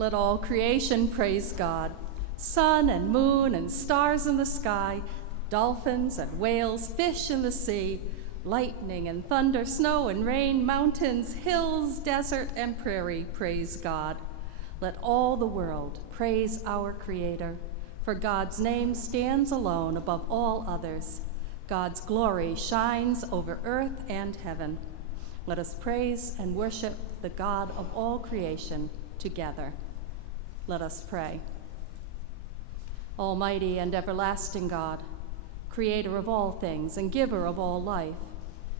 Let all creation praise God. Sun and moon and stars in the sky, dolphins and whales, fish in the sea, lightning and thunder, snow and rain, mountains, hills, desert, and prairie, praise God. Let all the world praise our Creator, for God's name stands alone above all others. God's glory shines over earth and heaven. Let us praise and worship the God of all creation together. Let us pray. Almighty and everlasting God, creator of all things and giver of all life,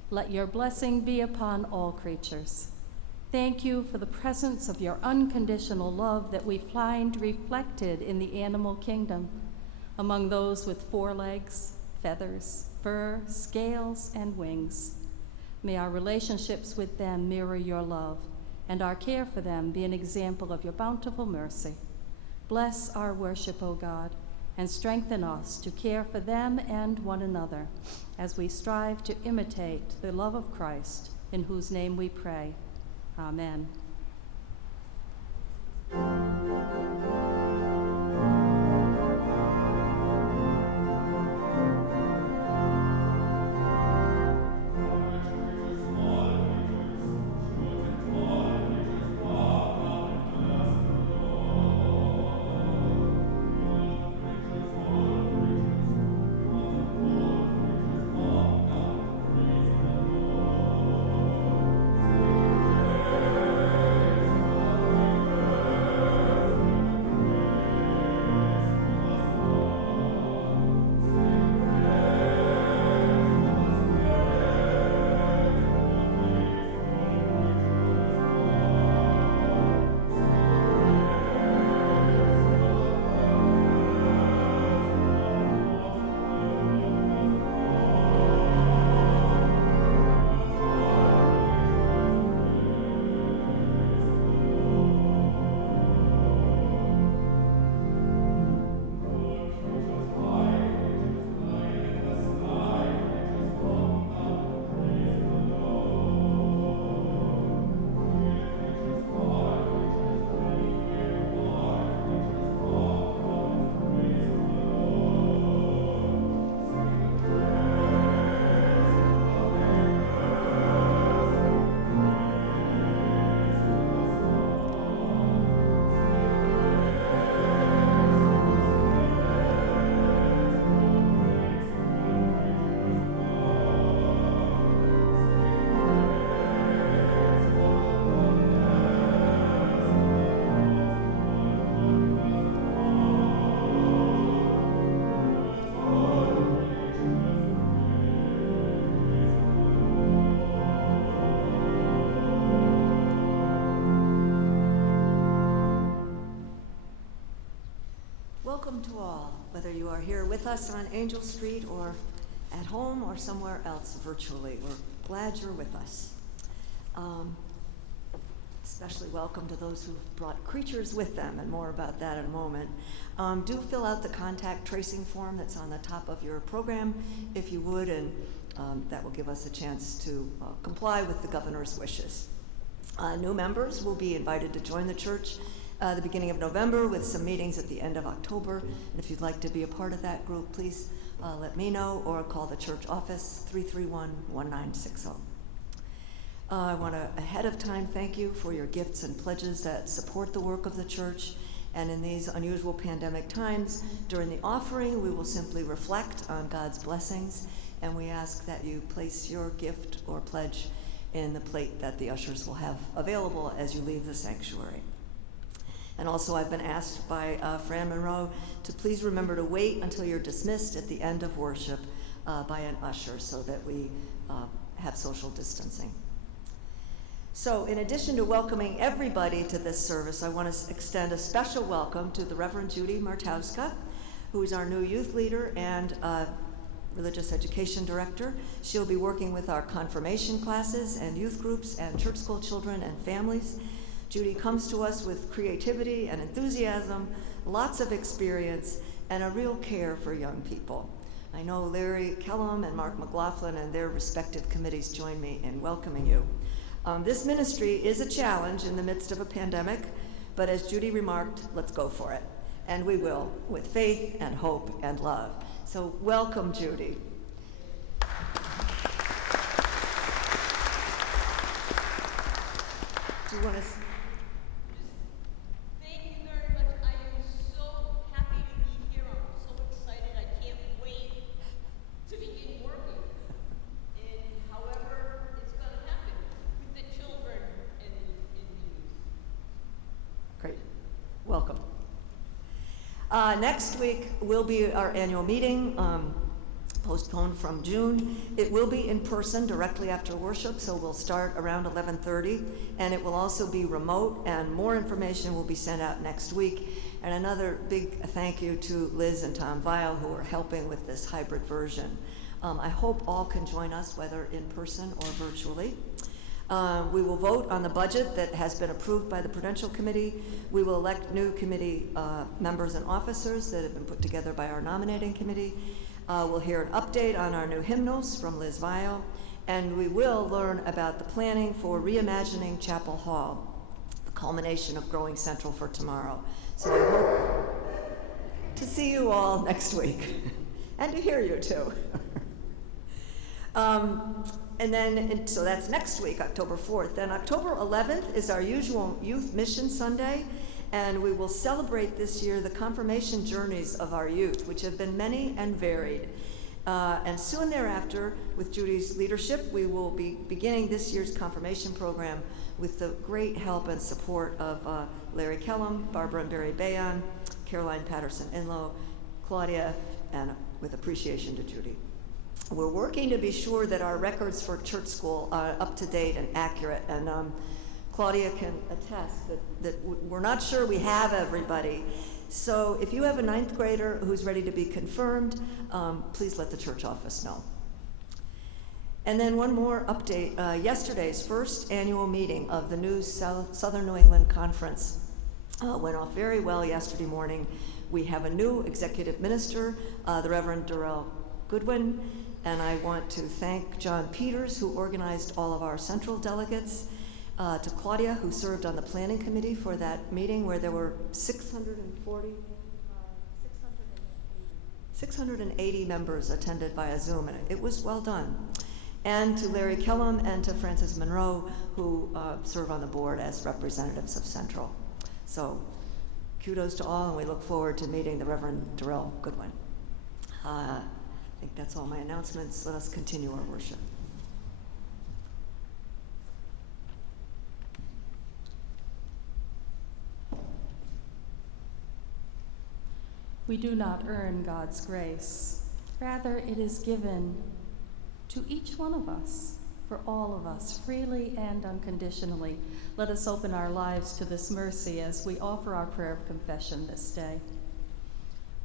let your blessing be upon all creatures. Thank you for the presence of your unconditional love that we find reflected in the animal kingdom, among those with 4 legs, feathers, fur, scales, and wings. May our relationships with them mirror your love, and our care for them be an example of your bountiful mercy. Bless our worship, O God, and strengthen us to care for them and one another as we strive to imitate the love of Christ, in whose name we pray. Amen. Welcome to all, whether you are here with us on Angel Street or at home or somewhere else virtually. We're glad you're with us. Especially welcome to those who've brought creatures with them, and more about that in a moment. Do fill out the contact tracing form that's on the top of your program, if you would, and that will give us a chance to comply with the governor's wishes. New members will be invited to join the church the beginning of November with some meetings at the end of October. And if you'd like to be a part of that group, please let me know or call the church office, 331-1960. I want to ahead of time thank you for your gifts and pledges that support the work of the church. And in these unusual pandemic times, during the offering, we will simply reflect on God's blessings, and we ask that you place your gift or pledge in the plate that the ushers will have available as you leave the sanctuary. And also, I've been asked by Fran Monroe to please remember to wait until you're dismissed at the end of worship by an usher so that we have social distancing. So in addition to welcoming everybody to this service, I want to extend a special welcome to the Reverend Judy Martowska, who is our new youth leader and religious education director. She'll be working with our confirmation classes and youth groups and church school children and families. Judy comes to us with creativity and enthusiasm, lots of experience, and a real care for young people. I know Larry Kellum and Mark McLaughlin and their respective committees join me in welcoming you. This ministry is a challenge in the midst of a pandemic, But as Judy remarked, let's go for it. And we will, with faith and hope and love. So welcome, Judy. Do you want to... Thank you very much. I am so happy to be here. I'm so excited. I can't wait to begin working. And however it's going to happen with the children and the youth. Great. Welcome. Next week will be our annual meeting, postponed from June. It will be in person directly after worship, so we'll start around 11:30, and it will also be remote, and more information will be sent out next week. And another big thank you to Liz and Tom Weil, who are helping with this hybrid version. I hope all can join us, whether in person or virtually. We will vote on the budget that has been approved by the Prudential Committee. We will elect new committee members and officers that have been put together by our nominating committee. We'll hear an update on our new hymnals from Liz Weil, and we will learn about the planning for reimagining Chapel Hall, the culmination of Growing Central for tomorrow. So I hope to see you all next week, and to hear you too. So that's next week, October 4th. Then October 11th is our usual Youth Mission Sunday, and we will celebrate this year the confirmation journeys of our youth, which have been many and varied. And soon thereafter, with Judy's leadership, we will be beginning this year's confirmation program with the great help and support of Larry Kellum, Barbara and Barry Bayon, Caroline Patterson-Inlow, Claudia, and with appreciation to Judy. We're working to be sure that our records for church school are up to date and accurate, and Claudia can attest that we're not sure we have everybody. So if you have a 9th grader who's ready to be confirmed, please let the church office know. And then one more update. Yesterday's first annual meeting of the new Southern New England Conference went off very well yesterday morning. We have a new executive minister, the Reverend Darrell Goodwin, and I want to thank John Peters, who organized all of our central delegates, to Claudia, who served on the planning committee for that meeting where there were 680 members attended via Zoom, and it was well done. And to Larry Kellum and to Frances Monroe, who serve on the board as representatives of Central. So kudos to all, and we look forward to meeting the Reverend Darrell Goodwin. I think that's all my announcements. Let us continue our worship. We do not earn God's grace. Rather, it is given to each one of us, for all of us, freely and unconditionally. Let us open our lives to this mercy as we offer our prayer of confession this day.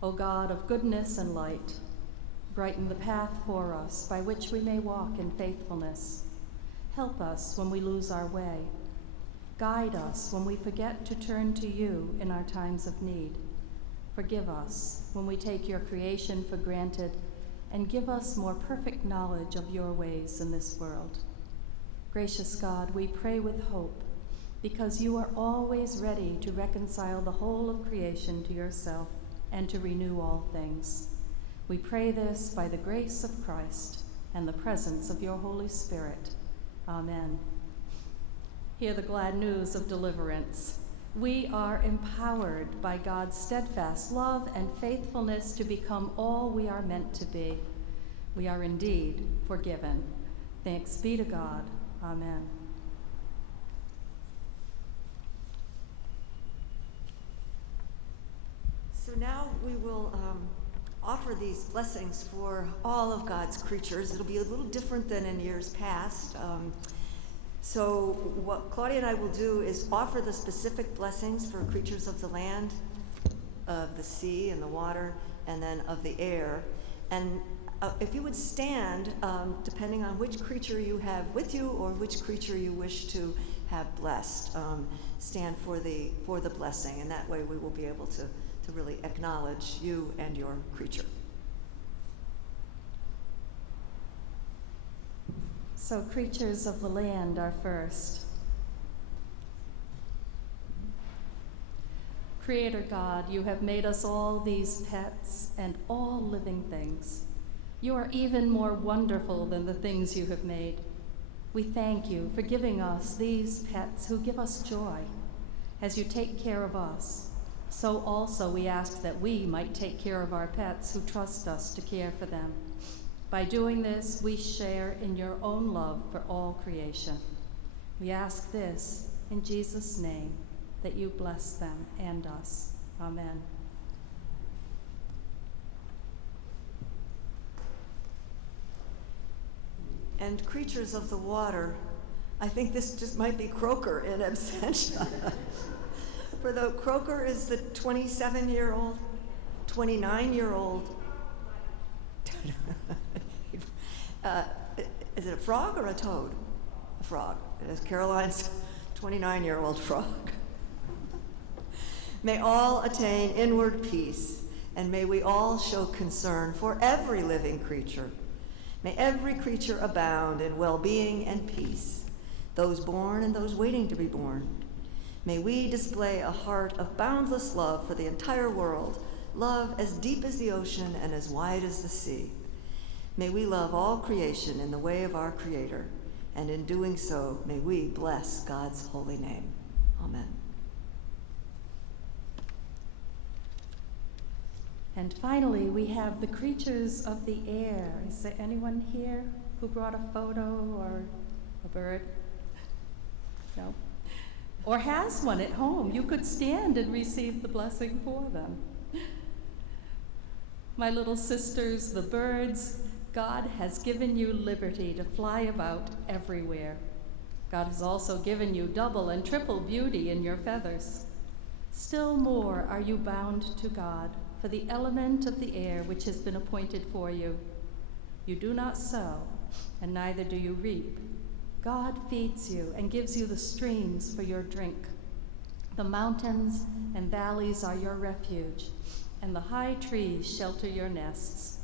O God of goodness and light, brighten the path for us by which we may walk in faithfulness. Help us when we lose our way. Guide us when we forget to turn to you in our times of need. Forgive us when we take your creation for granted, and give us more perfect knowledge of your ways in this world. Gracious God, we pray with hope, because you are always ready to reconcile the whole of creation to yourself and to renew all things. We pray this by the grace of Christ and the presence of your Holy Spirit. Amen. Hear the glad news of deliverance. We are empowered by God's steadfast love and faithfulness to become all we are meant to be. We are indeed forgiven. Thanks be to God. Amen. So now we will offer these blessings for all of God's creatures. It'll be a little different than in years past. So what Claudia and I will do is offer the specific blessings for creatures of the land, of the sea and the water, and then of the air. And if you would stand, depending on which creature you have with you or which creature you wish to have blessed, stand for the blessing, and that way we will be able to really acknowledge you and your creature. So creatures of the land are first. Creator God, you have made us all these pets and all living things. You are even more wonderful than the things you have made. We thank you for giving us these pets who give us joy. As you take care of us, so also we ask that we might take care of our pets who trust us to care for them. By doing this, we share in your own love for all creation. We ask this in Jesus' name, that you bless them and us. Amen. And creatures of the water, I think this just might be Croaker in absentia. For the Croaker is the 27-year-old, 29-year-old. Is it a frog or a toad? A frog. It is Caroline's 29-year-old frog. May all attain inward peace, and may we all show concern for every living creature. May every creature abound in well-being and peace, those born and those waiting to be born. May we display a heart of boundless love for the entire world, love as deep as the ocean and as wide as the sea. May we love all creation in the way of our Creator, and in doing so, may we bless God's holy name. Amen. And finally, we have the creatures of the air. Is there anyone here who brought a photo or a bird? No? Or has one at home? You could stand and receive the blessing for them. My little sisters, the birds, God has given you liberty to fly about everywhere. God has also given you double and triple beauty in your feathers. Still more are you bound to God for the element of the air which has been appointed for you. You do not sow, and neither do you reap. God feeds you and gives you the streams for your drink. The mountains and valleys are your refuge, and the high trees shelter your nests.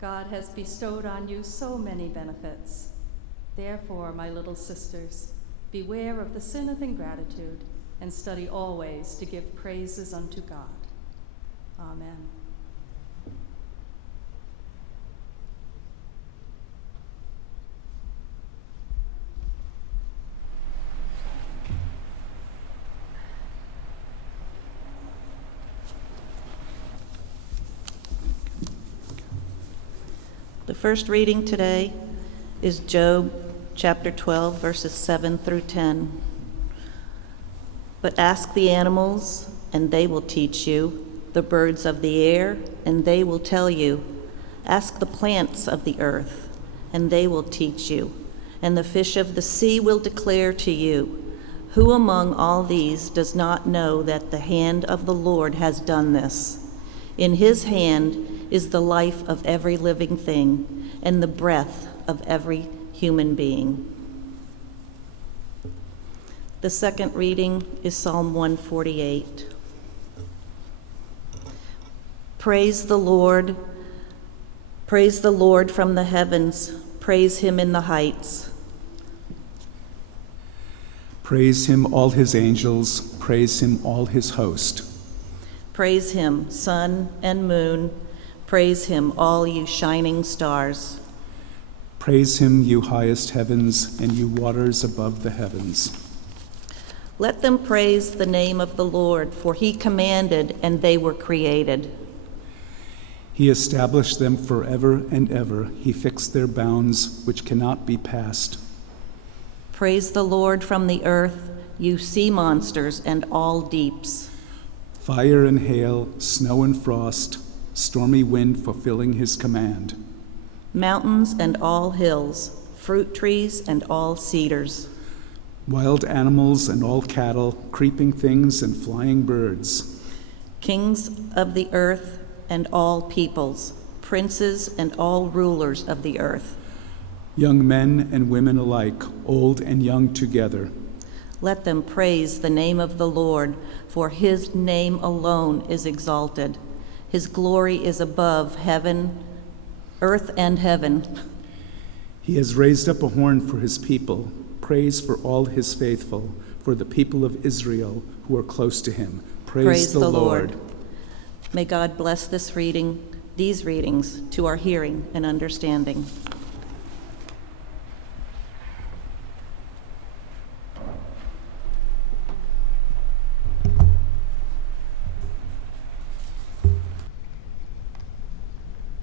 God has bestowed on you so many benefits. Therefore, my little sisters, beware of the sin of ingratitude, and study always to give praises unto God. Amen. The first reading today is Job chapter 12, verses 7 through 10. But ask the animals, and they will teach you, the birds of the air, and they will tell you. Ask the plants of the earth, and they will teach you, and the fish of the sea will declare to you. Who among all these does not know that the hand of the Lord has done this? In his hand is the life of every living thing, and the breath of every human being. The second reading is Psalm 148. Praise the Lord from the heavens, praise him in the heights. Praise him, all his angels, praise him, all his host. Praise him, sun and moon, praise him, all you shining stars. Praise him, you highest heavens, and you waters above the heavens. Let them praise the name of the Lord, for he commanded, and they were created. He established them forever and ever. He fixed their bounds, which cannot be passed. Praise the Lord from the earth, you sea monsters and all deeps. Fire and hail, snow and frost, stormy wind fulfilling his command. Mountains and all hills, fruit trees and all cedars. Wild animals and all cattle, creeping things and flying birds. Kings of the earth and all peoples, princes and all rulers of the earth. Young men and women alike, old and young together. Let them praise the name of the Lord, for his name alone is exalted. His glory is above heaven, earth and heaven. He has raised up a horn for his people, praise for all his faithful, for the people of Israel who are close to him. Praise the Lord. May God bless these readings to our hearing and understanding.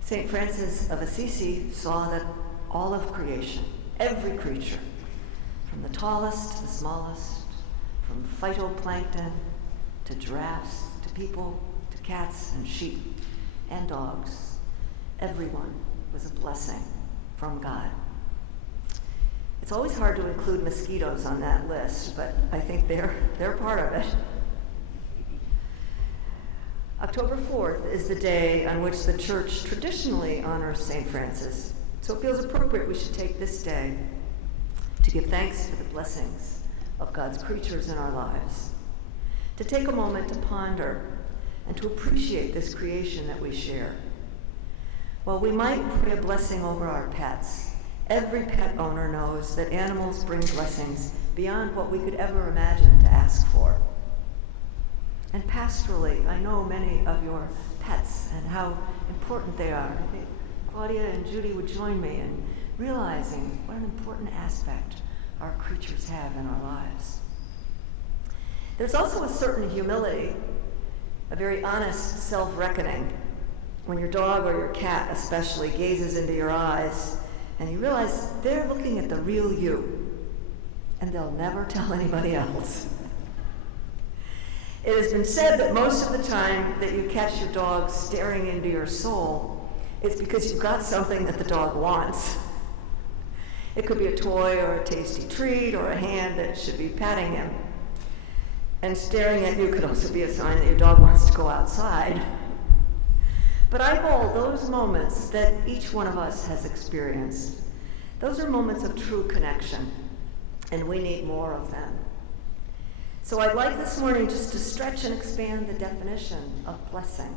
St. Francis of Assisi saw that all of creation, every creature, from the tallest to the smallest, from phytoplankton to giraffes to people to cats and sheep and dogs, everyone was a blessing from God. It's always hard to include mosquitoes on that list, but I think they're part of it. October 4th is the day on which the Church traditionally honors St. Francis, so it feels appropriate we should take this day to give thanks for the blessings of God's creatures in our lives, to take a moment to ponder and to appreciate this creation that we share. While we might pray a blessing over our pets, every pet owner knows that animals bring blessings beyond what we could ever imagine to ask for. And pastorally, I know many of your pets and how important they are. I think Claudia and Judy would join me in realizing what an important aspect our creatures have in our lives. There's also a certain humility, a very honest self-reckoning, when your dog or your cat especially gazes into your eyes and you realize they're looking at the real you, and they'll never tell anybody else. It has been said that most of the time that you catch your dog staring into your soul, it's because you've got something that the dog wants. It could be a toy or a tasty treat or a hand that should be patting him. And staring at you could also be a sign that your dog wants to go outside. But I hold those moments that each one of us has experienced. Those are moments of true connection, and we need more of them. So I'd like this morning just to stretch and expand the definition of blessing.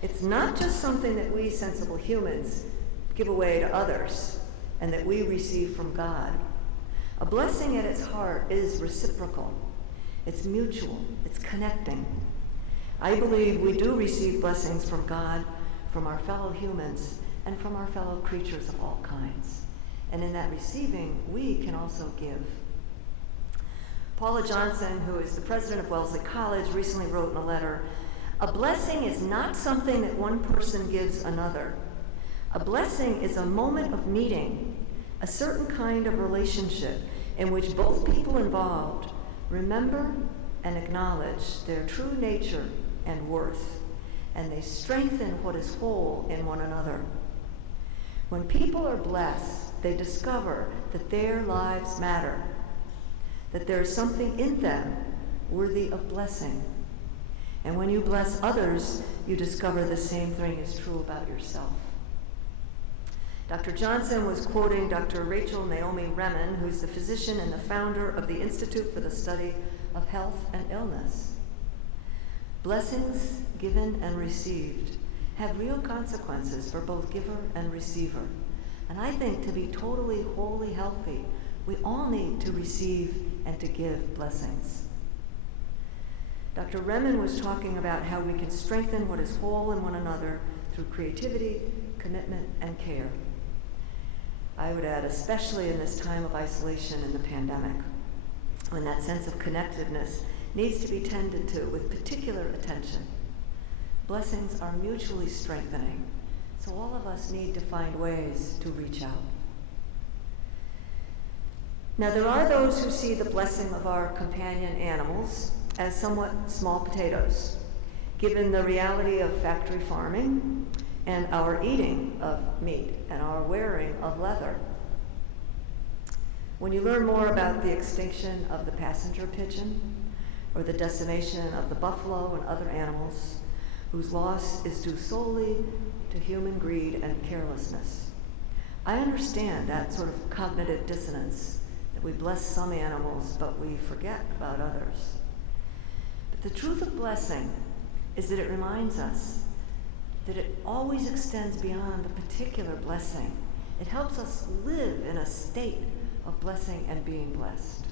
It's not just something that we sensible humans give away to others and that we receive from God. A blessing at its heart is reciprocal. It's mutual. It's connecting. I believe we do receive blessings from God, from our fellow humans, and from our fellow creatures of all kinds. And in that receiving, we can also give. Paula Johnson, who is the president of Wellesley College, recently wrote in a letter, "A blessing is not something that one person gives another. A blessing is a moment of meeting, a certain kind of relationship in which both people involved remember and acknowledge their true nature and worth, and they strengthen what is whole in one another. When people are blessed, they discover that their lives matter, that there is something in them worthy of blessing. And when you bless others, you discover the same thing is true about yourself." Dr. Johnson was quoting Dr. Rachel Naomi Remen, who's the physician and the founder of the Institute for the Study of Health and Illness. Blessings given and received have real consequences for both giver and receiver. And I think to be totally, wholly healthy, we all need to receive and to give blessings. Dr. Remen was talking about how we can strengthen what is whole in one another through creativity, commitment, and care. I would add, especially in this time of isolation and the pandemic, when that sense of connectedness needs to be tended to with particular attention. Blessings are mutually strengthening, so all of us need to find ways to reach out. Now, there are those who see the blessing of our companion animals as somewhat small potatoes, given the reality of factory farming and our eating of meat and our wearing of leather. When you learn more about the extinction of the passenger pigeon or the decimation of the buffalo and other animals whose loss is due solely to human greed and carelessness, I understand that sort of cognitive dissonance, that we bless some animals but we forget about others. But the truth of blessing is that it reminds us that it always extends beyond the particular blessing. It helps us live in a state of blessing and being blessed.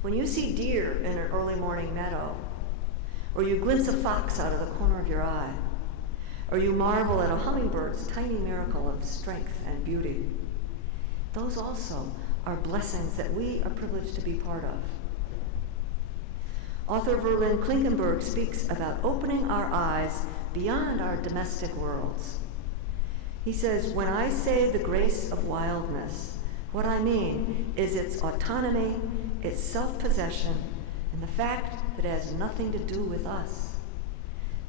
When you see deer in an early morning meadow, or you glimpse a fox out of the corner of your eye, or you marvel at a hummingbird's tiny miracle of strength and beauty. Those also are blessings that we are privileged to be part of. Author Verlin Klinkenberg speaks about opening our eyes beyond our domestic worlds. He says, when I say the grace of wildness, what I mean is its autonomy, its self-possession, and the fact that it has nothing to do with us.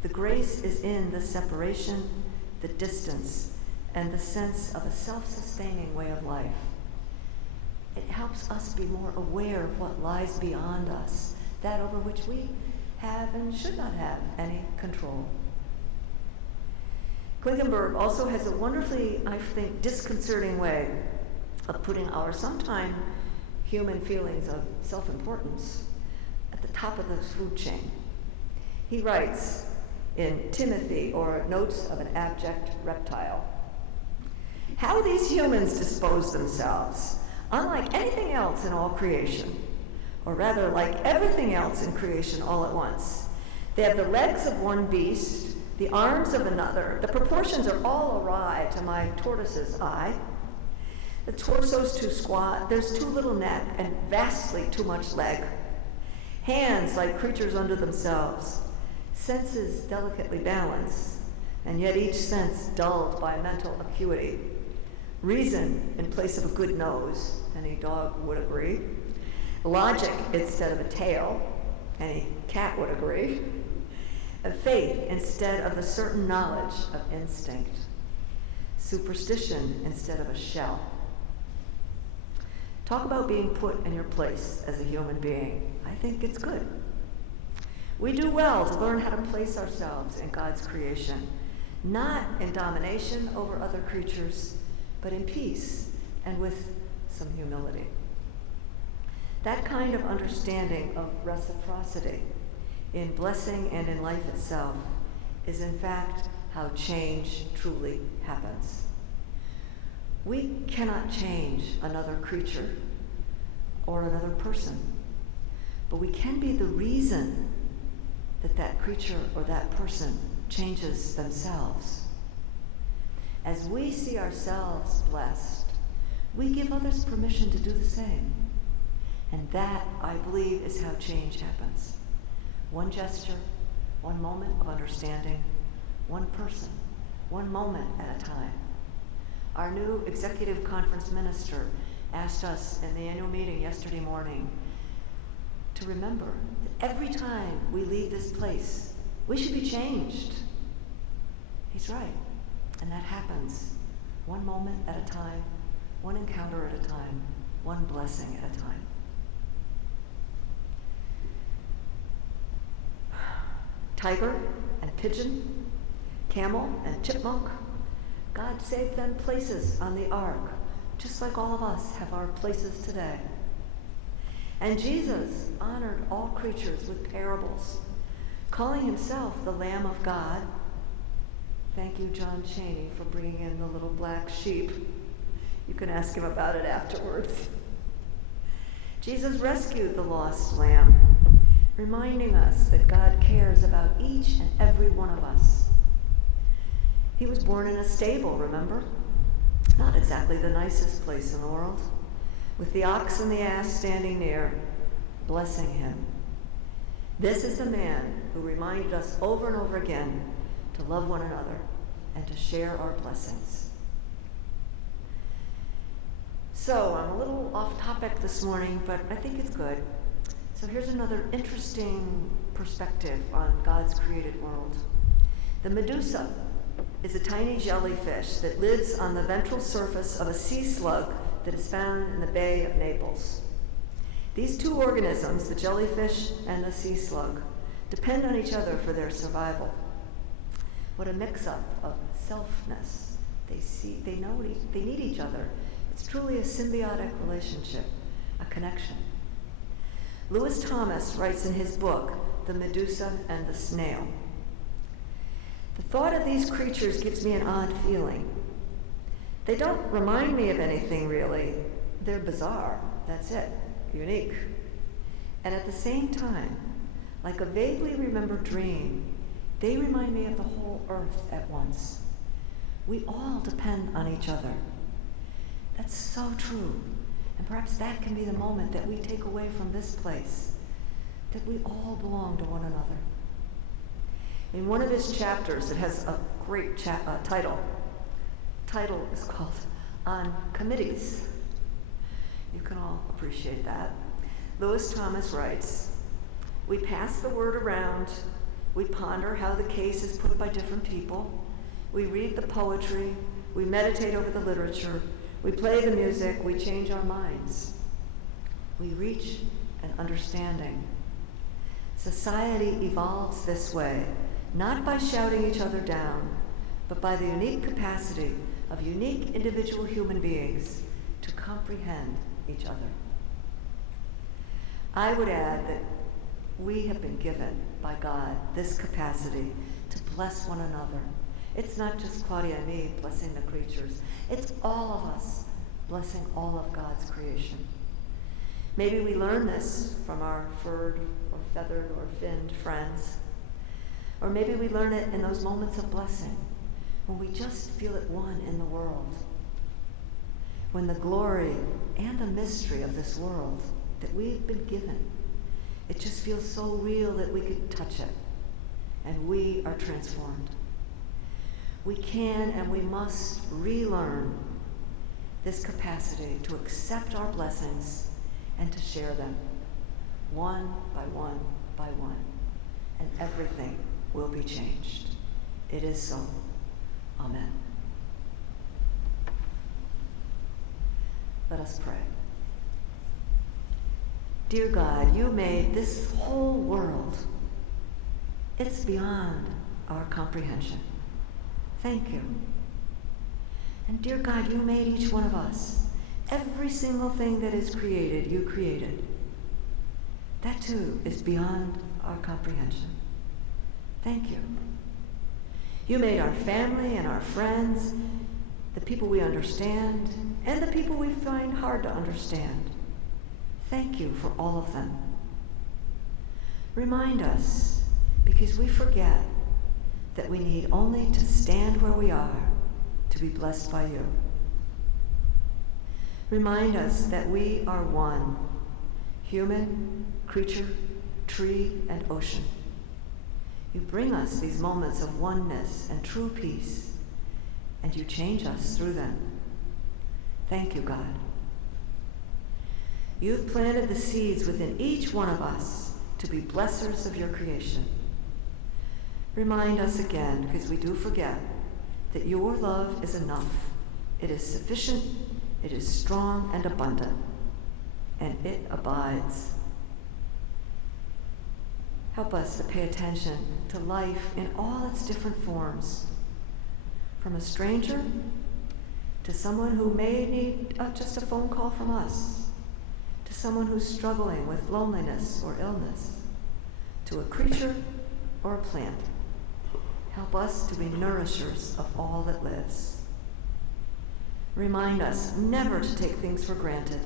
The grace is in the separation, the distance, and the sense of a self-sustaining way of life. It helps us be more aware of what lies beyond us, that over which we have and should not have any control. Klinkenberg also has a wonderfully, I think, disconcerting way of putting our sometime human feelings of self-importance at the top of the food chain. He writes in Timothy, or Notes of an Abject Reptile, how these humans dispose themselves, unlike anything else in all creation, or rather like everything else in creation all at once. They have the legs of one beast, the arms of another. The proportions are all awry to my tortoise's eye. The torso's too squat, there's too little neck, and vastly too much leg. Hands like creatures unto themselves. Senses delicately balanced, and yet each sense dulled by mental acuity. Reason in place of a good nose, any dog would agree. Logic instead of a tail, any cat would agree. And faith instead of the certain knowledge of instinct. Superstition instead of a shell. Talk about being put in your place as a human being. I think it's good. We do well to learn how to place ourselves in God's creation, not in domination over other creatures, but in peace and with some humility. That kind of understanding of reciprocity in blessing and in life itself is in fact how change truly happens. We cannot change another creature or another person, but we can be the reason that that creature or that person changes themselves. As we see ourselves blessed, we give others permission to do the same. And that, I believe, is how change happens. One gesture, one moment of understanding, one person, one moment at a time. Our new executive conference minister asked us in the annual meeting yesterday morning to remember that every time we leave this place, we should be changed. He's right. And that happens one moment at a time, one encounter at a time, one blessing at a time. Tiger and pigeon, camel and chipmunk, God saved them places on the ark, just like all of us have our places today. And Jesus honored all creatures with parables, calling himself the Lamb of God. Thank you, John Chaney, for bringing in the little black sheep. You can ask him about it afterwards. Jesus rescued the lost lamb, reminding us that God cares about each and every one of us. He was born in a stable, remember? Not exactly the nicest place in the world, with the ox and the ass standing near, blessing him. This is the man who reminded us over and over again to love one another and to share our blessings. So I'm a little off topic this morning, but I think it's good. So here's another interesting perspective on God's created world. The Medusa is a tiny jellyfish that lives on the ventral surface of a sea slug that is found in the Bay of Naples. These two organisms, the jellyfish and the sea slug, depend on each other for their survival. What a mix-up of selfness. They need each other. It's truly a symbiotic relationship, a connection. Lewis Thomas writes in his book, The Medusa and the Snail, the thought of these creatures gives me an odd feeling. They don't remind me of anything really. They're bizarre, that's it, unique. And at the same time, Like a vaguely remembered dream, they remind me of the whole earth at once. We all depend on each other. That's so true. And perhaps that can be the moment that we take away from this place, that we all belong to one another. In one of his chapters, it has a great title. The title is called On Committees. You can all appreciate that. Lewis Thomas writes, "We pass the word around, we ponder how the case is put by different people, we read the poetry, we meditate over the literature, we play the music, we change our minds. We reach an understanding. Society evolves this way, not by shouting each other down, but by the unique capacity of unique individual human beings to comprehend each other." I would add that we have been given by God this capacity to bless one another. It's not just Claudia and me blessing the creatures. It's all of us blessing all of God's creation. Maybe we learn this from our furred or feathered or finned friends. Or maybe we learn it in those moments of blessing when we just feel at one in the world. When the glory and the mystery of this world that we've been given, it just feels so real that we could touch it, and we are transformed. We can and we must relearn this capacity to accept our blessings and to share them, one by one by one, and everything will be changed. It is so. Amen. Let us pray. Dear God, you made this whole world. It's beyond our comprehension. Thank you. And dear God, you made each one of us. Every single thing that is created, you created. That too is beyond our comprehension. Thank you. You made our family and our friends, the people we understand, and the people we find hard to understand. Thank you for all of them. Remind us, because we forget, that we need only to stand where we are to be blessed by you. Remind us that we are one, human, creature, tree, and ocean. You bring us these moments of oneness and true peace, and you change us through them. Thank you, God. You've planted the seeds within each one of us to be blessers of your creation. Remind us again, because we do forget, that your love is enough. It is sufficient, it is strong and abundant, and it abides. Help us to pay attention to life in all its different forms, from a stranger to someone who may need just a phone call from us, to someone who's struggling with loneliness or illness, to a creature or a plant. Help us to be nourishers of all that lives. Remind us never to take things for granted,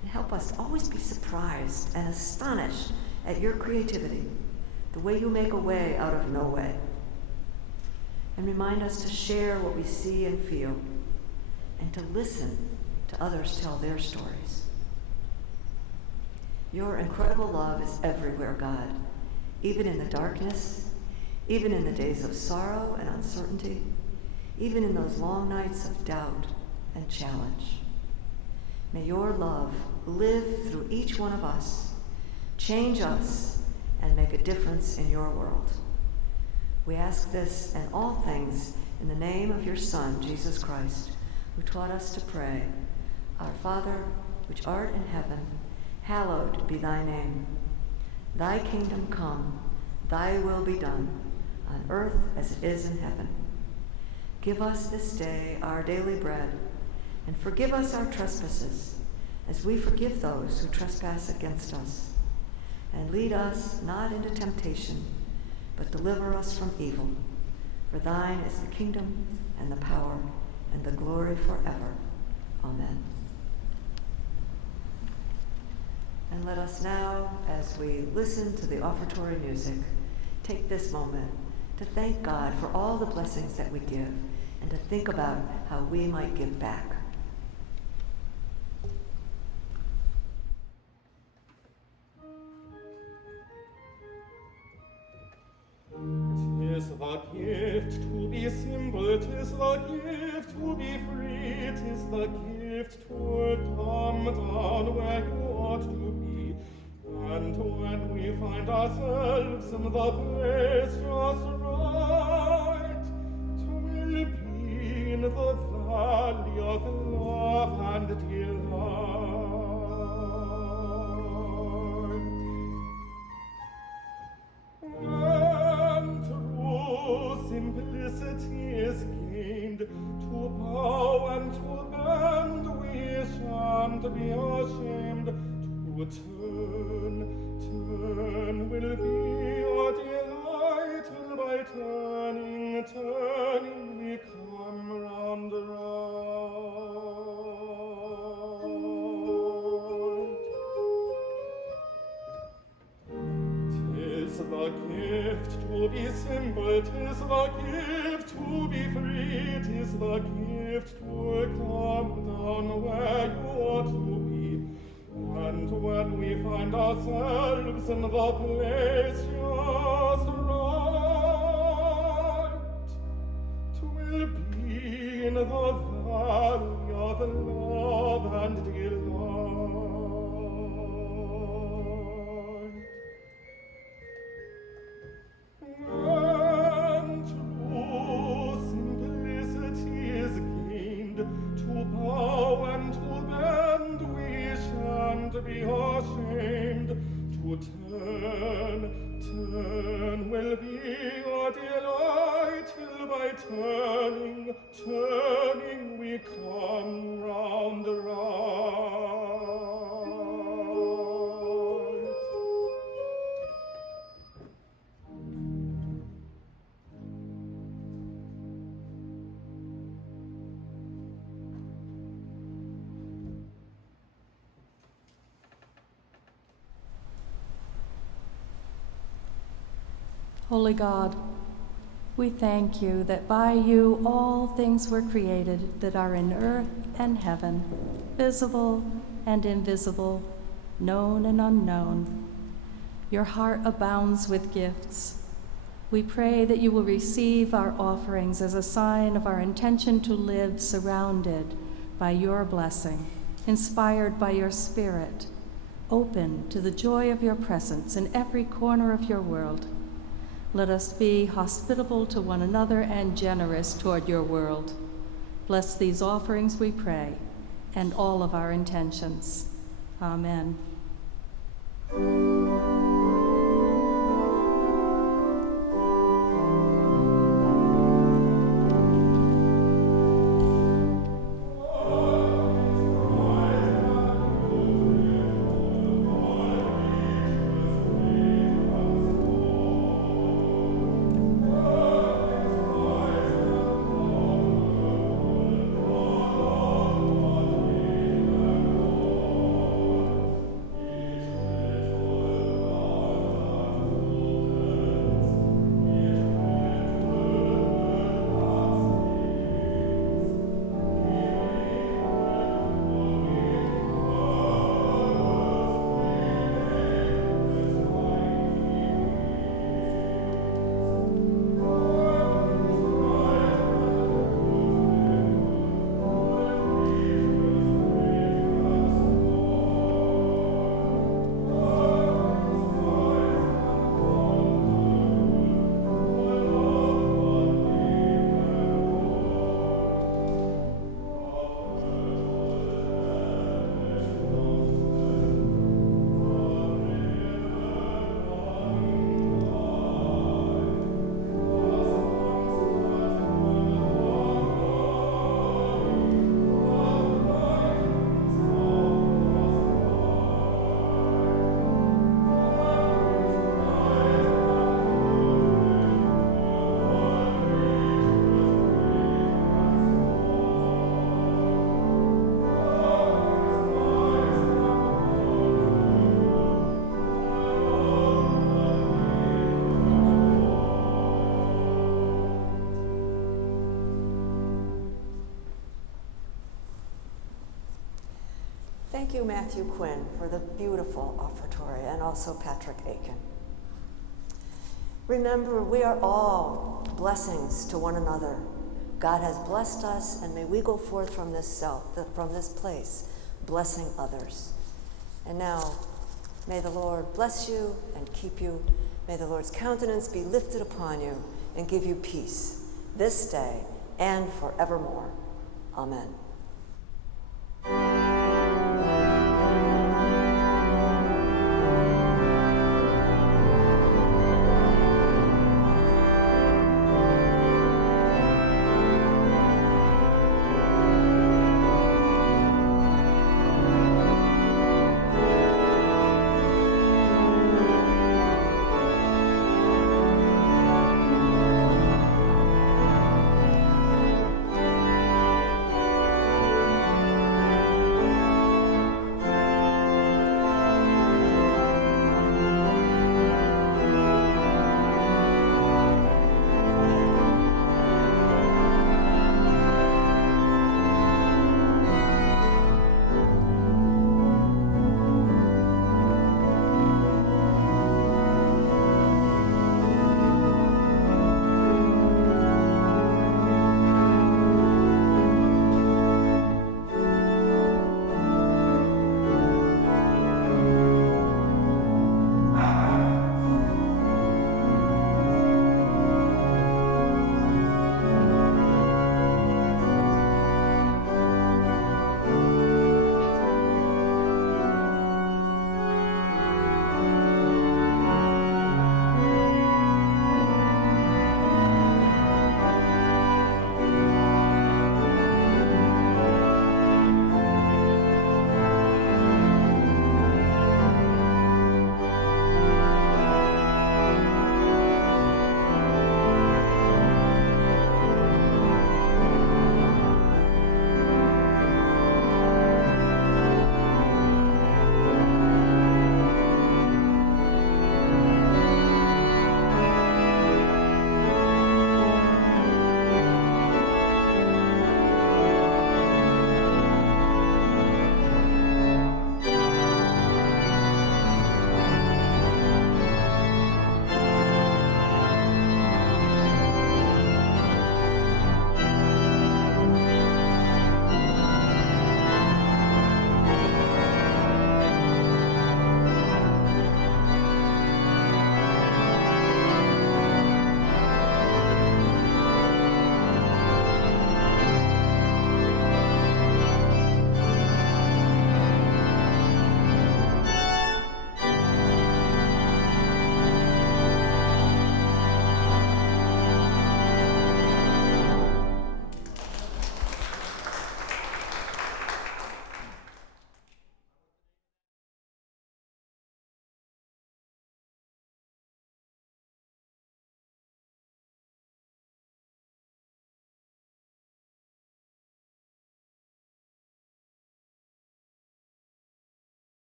and help us to always be surprised and astonished at your creativity, the way you make a way out of no way. And remind us to share what we see and feel, and to listen to others tell their stories. Your incredible love is everywhere, God, even in the darkness, even in the days of sorrow and uncertainty, even in those long nights of doubt and challenge. May your love live through each one of us, change us, and make a difference in your world. We ask this and all things in the name of your Son, Jesus Christ, who taught us to pray, Our Father, which art in heaven, hallowed be thy name. Thy kingdom come, thy will be done, on earth as it is in heaven. Give us this day our daily bread, and forgive us our trespasses, as we forgive those who trespass against us. And lead us not into temptation, but deliver us from evil. For thine is the kingdom, and the power, and the glory forever. Amen. And let us now, as we listen to the offertory music, take this moment to thank God for all the blessings that we give and to think about how we might give back. Tis the gift to be simple, tis the gift to be free, tis the gift to come down where you ought to be. And when we find ourselves in the place just right, 'twill be in the valley of love and delight. When true simplicity is gained, to bow and to bend we shan't be ashamed. To turn will be our delight, till by turning we come round right. 'Tis the gift to be simple, 'tis the gift to be free, 'tis the gift to come down where you ought to be. And when we find ourselves in the place just right, 'twill be in the valley of love and delight. When true simplicity is gained, to bow and to bend we shan't be ashamed. To turn will be our delight, till by turning we come round right. Holy God, we thank you that by you all things were created that are in earth and heaven, visible and invisible, known and unknown. Your heart abounds with gifts. We pray that you will receive our offerings as a sign of our intention to live surrounded by your blessing, inspired by your Spirit, open to the joy of your presence in every corner of your world. Let us be hospitable to one another and generous toward your world. Bless these offerings, we pray, and all of our intentions. Amen. thank you, Matthew Quinn, for the beautiful offertory, and also Patrick Aiken. Remember, we are all blessings to one another. God has blessed us, and may we go forth from this place, blessing others. And now, may the Lord bless you and keep you. May the Lord's countenance be lifted upon you and give you peace this day and forevermore. Amen.